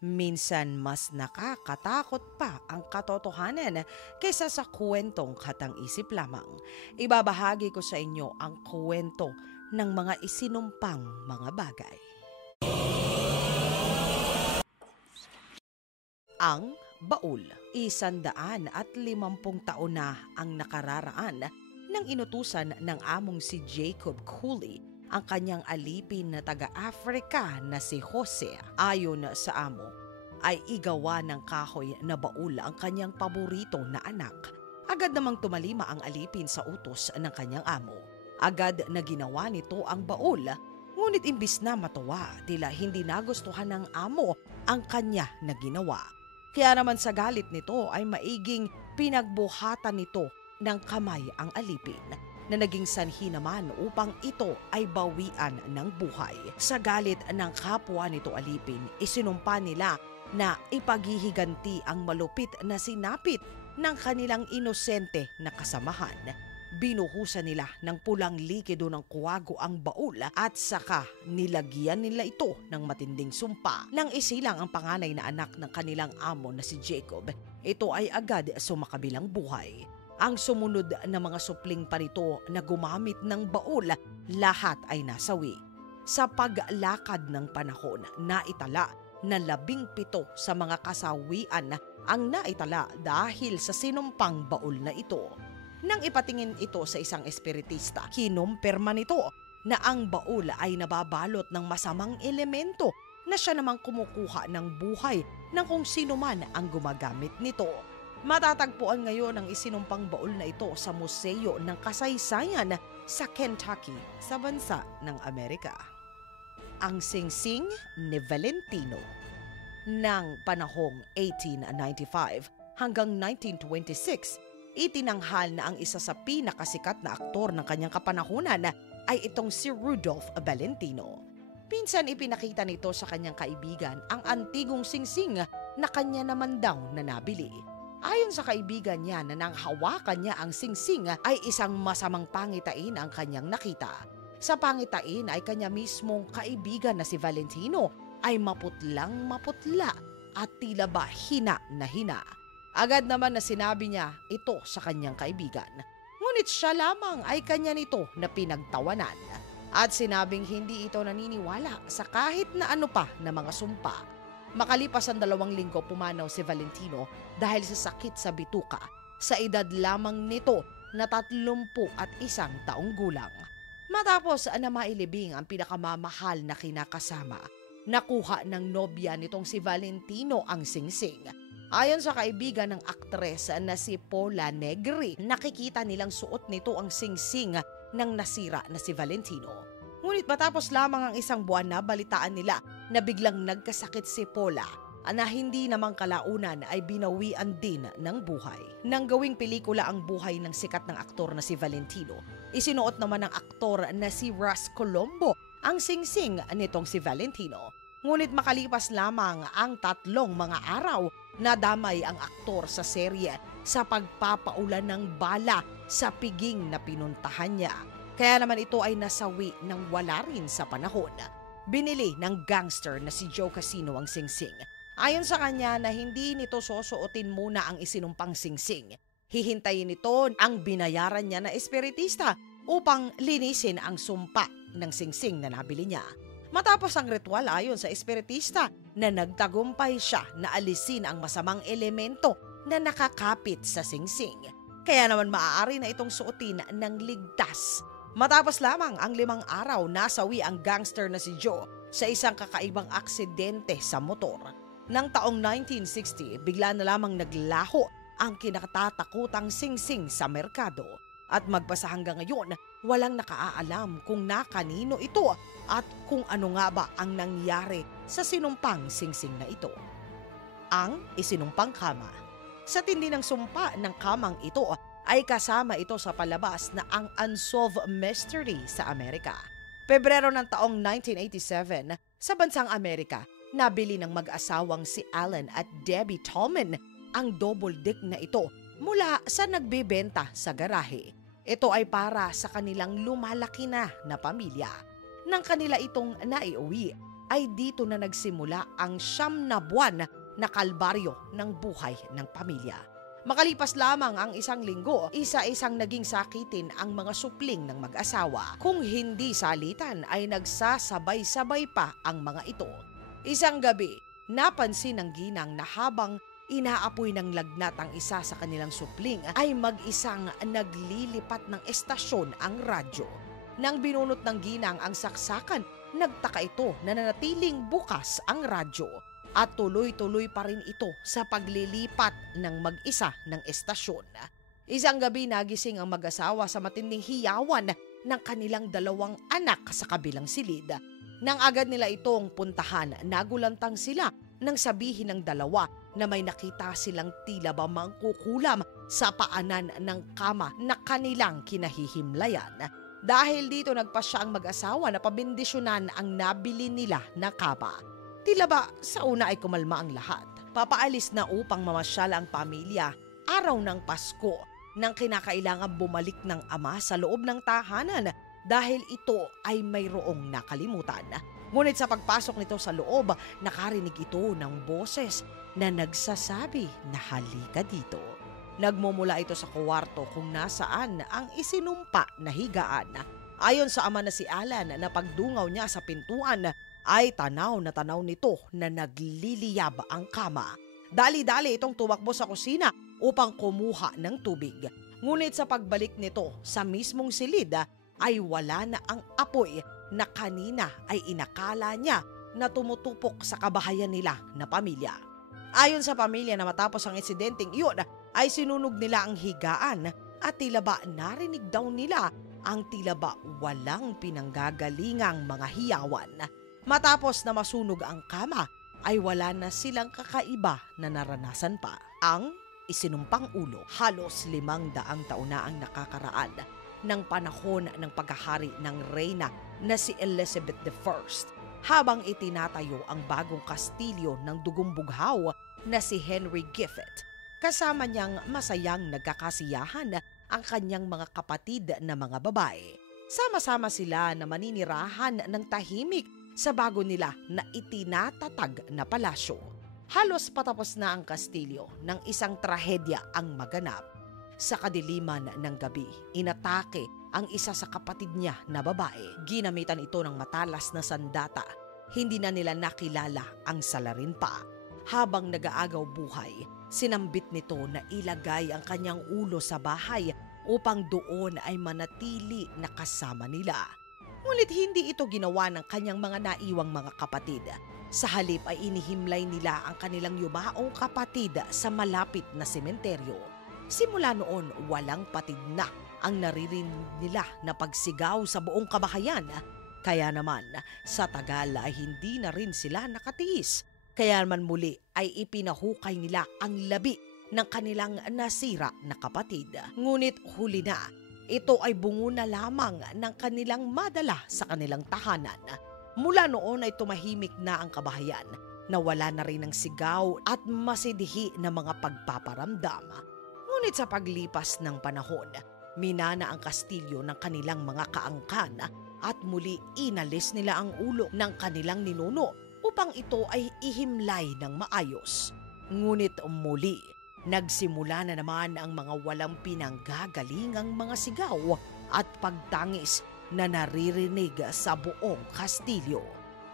Minsan mas nakakatakot pa ang katotohanan kaysa sa kwentong katang-isip lamang. Ibabahagi ko sa inyo ang kwento ng mga isinumpang mga bagay. Ang baul. 150 taon na ang nakararaan nang inutusan ng among si Jacob Cooley ang kanyang alipin na taga-Africa na si Jose. Ayon sa amo, ay igawa ng kahoy na baul ang kanyang paborito na anak. Agad namang tumalima ang alipin sa utos ng kanyang amo. Agad na ginawa nito ang baul, ngunit imbis na matuwa, tila hindi nagustuhan ng amo ang kanya na ginawa. Kaya naman sa galit nito ay maiging pinagbuhatan nito ng kamay ang alipin na naging sanhi naman upang ito ay bawian ng buhay. Sa galit ng kapwa nito alipin, isinumpa nila na ipaghihiganti ang malupit na sinapit ng kanilang inosente na kasamahan. Binuhusan nila ng pulang likido ng kuwago ang baul at saka nilagyan nila ito ng matinding sumpa. Nang isilang ang panganay na anak ng kanilang amo na si Jacob, ito ay agad sumakabilang buhay. Ang sumunod na mga supling pa nito na gumamit ng baul, lahat ay nasawi. Sa paglakad ng panahon, naitala na 17 sa mga kasawian ang naitala dahil sa sinumpang baul na ito. Nang ipatingin ito sa isang espiritista, kinumpirma nito na ang baul ay nababalot ng masamang elemento na siya namang kumukuha ng buhay ng kung sino man ang gumagamit nito. Matatagpuan ngayon ang isinumpang baul na ito sa Museo ng Kasaysayan sa Kentucky, sa bansa ng Amerika. Ang singsing ni Valentino. Nang panahong 1895 hanggang 1926, itinanghal na ang isa sa pinakasikat na aktor ng kanyang kapanahunan ay itong si Rudolph Valentino. Pinsan ipinakita nito sa kanyang kaibigan ang antigong singsing na kanya naman daw na nabili. Ayon sa kaibigan niya na nang hawakan niya ang singsing ay isang masamang pangitain ang kanyang nakita. Sa pangitain ay kanya mismong kaibigan na si Valentino ay maputlang maputla at tila ba hina na hina. Agad naman na sinabi niya ito sa kanyang kaibigan. Ngunit siya lamang ay kanya nito na pinagtawanan at sinabing hindi ito naniniwala sa kahit na ano pa na mga sumpa. Makalipas ang 2 linggo pumanaw si Valentino dahil sa sakit sa bituka sa edad lamang nito na 31 taong gulang. Matapos na mailibing ang pinakamamahal na kinakasama, nakuha ng nobya nitong si Valentino ang singsing. Ayon sa kaibigan ng aktres na si Paula Negri, nakikita nilang suot nito ang singsing ng nasira na si Valentino. Ngunit matapos lamang ang 1 buwan na balitaan nila na biglang nagkasakit si Paula na hindi namang kalaunan ay binawian din ng buhay. Nang gawing pelikula ang buhay ng sikat ng aktor na si Valentino, isinuot naman ng aktor na si Russ Colombo ang singsing nitong si Valentino. Ngunit makalipas lamang ang 3 mga araw, nadamay ang aktor sa serye sa pagpapaulan ng bala sa piging na pinuntahan niya. Kaya naman ito ay nasawi ng wala rin sa panahon. Binili ng gangster na si Joe Casino ang singsing. Ayon sa kanya na hindi nito susuotin muna ang isinumpang singsing. Hihintayin nito ang binayaran niya na espiritista upang linisin ang sumpa ng singsing na nabili niya. Matapos ang ritual ayon sa espiritista na nagtagumpay siya na alisin ang masamang elemento na nakakapit sa singsing. Kaya naman maaari na itong suotin ng ligtas. Matapos lamang ang 5 araw, nasawi ang gangster na si Joe sa isang kakaibang aksidente sa motor. Nang taong 1960, bigla na lamang naglaho ang kinatatakutang singsing sa merkado. At magpasa hanggang ngayon, walang nakaalam kung na kanino ito at kung ano nga ba ang nangyari sa sinumpang singsing na ito. Ang isinumpang kama. Sa tindi ng sumpa ng kamang ito ay kasama ito sa palabas na Ang Unsolved Mystery sa Amerika. Pebrero ng taong 1987, sa bansang Amerika, nabili ng mag-asawang si Alan at Debbie Tallman ang double deck na ito mula sa nagbebenta sa garahe. Ito ay para sa kanilang lumalaki na pamilya. Nang kanila itong naiuwi, ay dito na nagsimula ang 9 na buwan na kalbaryo ng buhay ng pamilya. Makalipas lamang ang 1 linggo, isa-isang naging sakitin ang mga supling ng mag-asawa. Kung hindi salitan ay nagsasabay-sabay pa ang mga ito. Isang gabi, napansin ng ginang na habang inaapoy ng lagnat ang isa sa kanilang supling ay mag-isang naglilipat ng estasyon ang radyo. Nang binunot ng ginang ang saksakan, nagtaka ito na nanatiling bukas ang radyo. At tuloy-tuloy pa rin ito sa paglilipat ng mag-isa ng estasyon. Isang gabi nagising ang mag-asawa sa matinding hiyawan ng kanilang 2 anak sa kabilang silid. Nang agad nila itong puntahan, nagulantang sila nang sabihin ng 2 na may nakita silang tila ba mangkukulam sa paanan ng kama na kanilang kinahihimlayan. Dahil dito nagpasya ang mag-asawa na pabindisyonan ang nabili nila na kama. Tila ba sa una ay kumalma ang lahat. Papaalis na upang mamasyal ang pamilya araw ng Pasko nang kinakailangan bumalik ng ama sa loob ng tahanan dahil ito ay mayroong nakalimutan. Ngunit sa pagpasok nito sa loob, nakarinig ito ng boses na nagsasabi na halika dito. Nagmumula ito sa kwarto kung nasaan ang isinumpa na higaan. Ayon sa ama na si Alan na pagdungaw niya sa pintuan, ay tanaw nito na nagliliyab ang kama. Dali-dali itong tumakbo sa kusina upang kumuha ng tubig. Ngunit sa pagbalik nito sa mismong silid ay wala na ang apoy na kanina ay inakala niya na tumutupok sa kabahayan nila na pamilya. Ayon sa pamilya na matapos ang insidenteng iyon ay sinunog nila ang higaan at tila ba narinig daw nila ang tila ba walang pinanggagalingang mga hiyawan. Matapos na masunog ang kama, ay wala na silang kakaiba na naranasan pa. Ang isinumpang ulo, halos 500 taon na ang nakakaraan ng panahon ng paghahari ng reyna na si Elizabeth I, habang itinatayo ang bagong kastilyo ng dugong bughaw na si Henry Giffith. Kasama niyang masayang nagkakasiyahan ang kanyang mga kapatid na mga babae. Sama-sama sila na maninirahan ng tahimik sa bago nila na itinatatag na palasyo. Halos patapos na ang kastilyo nang isang trahedya ang maganap. Sa kadiliman ng gabi, inatake ang isa sa kapatid niya na babae. Ginamitan ito ng matalas na sandata. Hindi na nila nakilala ang salarin pa. Habang nag-aagaw buhay, sinambit nito na ilagay ang kanyang ulo sa bahay upang doon ay manatili na kasama nila. Ngunit hindi ito ginawa ng kanyang mga naiwang mga kapatid. Sa halip ay inihimlay nila ang kanilang yumaong kapatid sa malapit na sementeryo. Simula noon, walang patid na ang naririnig nila na pagsigaw sa buong kabahayan. Kaya naman, sa tagal ay hindi na rin sila nakatiis. Kaya naman muli ay ipinahukay nila ang labi ng kanilang nasira na kapatid. Ngunit huli na, ito ay bungo na lamang ng kanilang madala sa kanilang tahanan. Mula noon ay tumahimik na ang kabahayan, nawala na rin ang sigaw at masidhi na mga pagpaparamdam. Ngunit sa paglipas ng panahon, minana ang kastilyo ng kanilang mga kaangkan at muli inalis nila ang ulo ng kanilang ninuno upang ito ay ihimlay ng maayos. Ngunit muli, nagsimula na naman ang mga walang pinanggagalingang mga sigaw at pagtangis na naririnig sa buong kastilyo.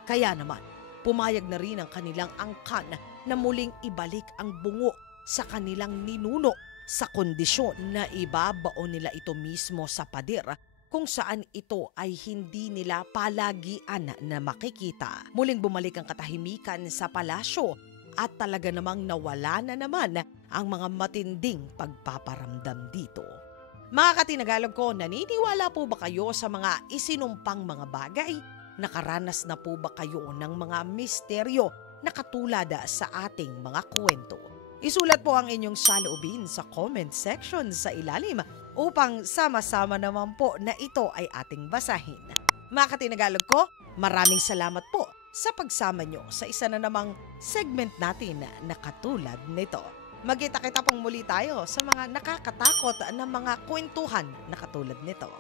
Kaya naman, pumayag na rin ang kanilang angkan na muling ibalik ang bungo sa kanilang ninuno sa kondisyon na ibabaon nila ito mismo sa pader kung saan ito ay hindi nila palagian na makikita. Muling bumalik ang katahimikan sa palasyo at talaga namang nawala na naman ang mga matinding pagpaparamdam dito. Mga katinagalog ko, naniniwala po ba kayo sa mga isinumpang mga bagay? Nakaranas na po ba kayo ng mga misteryo na katulad sa ating mga kwento? Isulat po ang inyong saloobin sa comment section sa ilalim upang sama-sama naman po na ito ay ating basahin. Mga katinagalog ko, maraming salamat po sa pagsama nyo sa isa na namang segment natin na katulad nito. Magkita-kita pong muli tayo sa mga nakakatakot na mga kwentuhan na katulad nito.